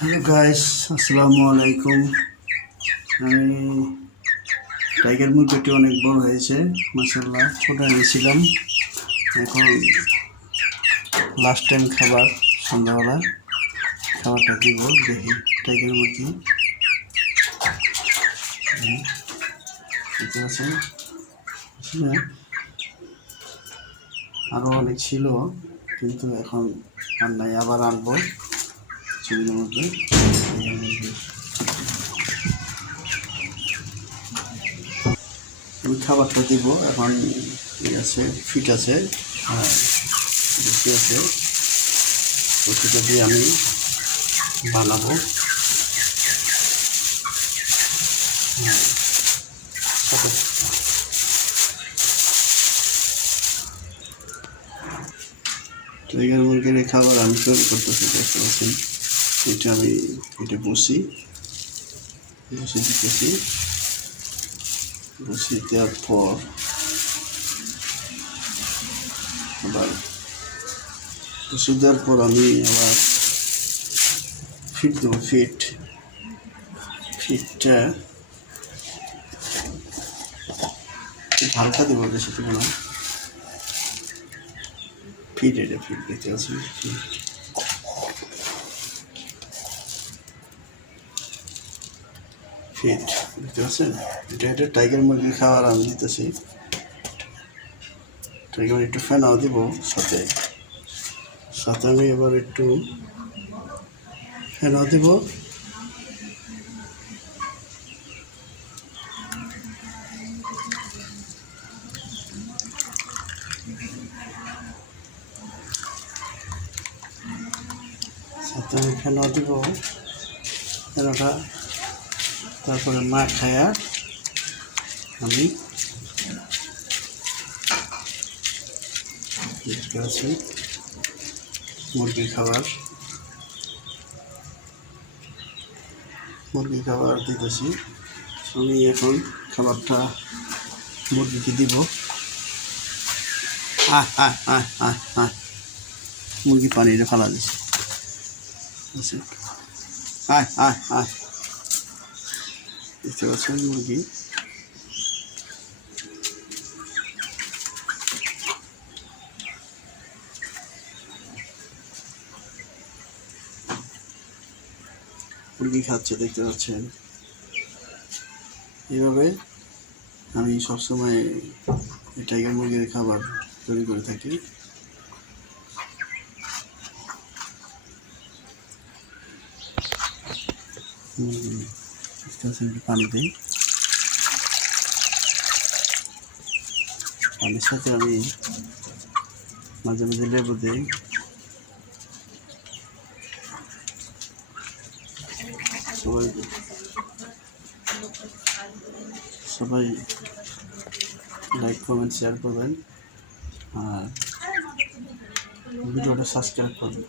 Hello guys, আসসালামু আলাইকুম। আমি টাইগার মুরগিটি অনেক বড় হয়েছে, মাশাআল্লাহ। ছোট এনেছিলাম, এখন লাস্ট টাইম খাবার সন্ধ্যাবেলা খাবারটা দিব। দেখি টাইগার মুরগি ঠিক আছে। আসলে আরও অনেক ছিল, কিন্তু এখন আর নাই, আবার আনবো কিছুদিনের মধ্যে। আমি খাবারটা দিব এখন। ঠিক আছে, ফিট আছে, হ্যাঁ বেশি আছে। ওষুধটা দিয়ে আমি বানাবো। হ্যাঁ, টাইগার মুরগির খাবার আমি তৈরি করতেছি, দেখতে পাচ্ছেন। এটা আমি এটা বসি দিতেছি। বসি দেওয়ার পর আবার বসি দেওয়ার পর আমি আবার ফিট দেবো। ফিটটা হালকা দেবো, বেশি দেবো না। এটা ফিট দেখতে পাচ্ছি। ফিট দেখতে পাচ্ছেন। এটা টাইগার মুরগির খাবার আমি দিতেছি। টাইগার একটু ফেনাও দিব সাথে সাথে আমি এবার একটু ফেনাও দিব। সাথে আমি ফেনাও দিব, ফেনাটা তারপরে মা খায়া আমি দেখতে পাচ্ছি মুরগির খাবার দিতেছি। আমি এখন খাবারটা মুরগিকে দিব। মুরগি পানিটা ফেলা দিচ্ছে। দেখতে পাচ্ছেন মুরগি। মুরগি খাচ্ছে, দেখতে পাচ্ছেন। এইভাবে আমি সবসময় টাইগার মুরগির খাবার তৈরি করে থাকি। পানি দিই, পানির সাথে আমি মাঝে মাঝে লেবু দিই। সবাই লাইক কমেন্ট শেয়ার করবেন, আর ভিডিওটা সাবস্ক্রাইব করবেন।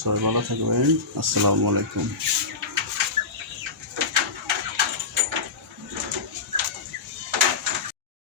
সবাই ভালো থাকবেন। আসসালামু আলাইকুম।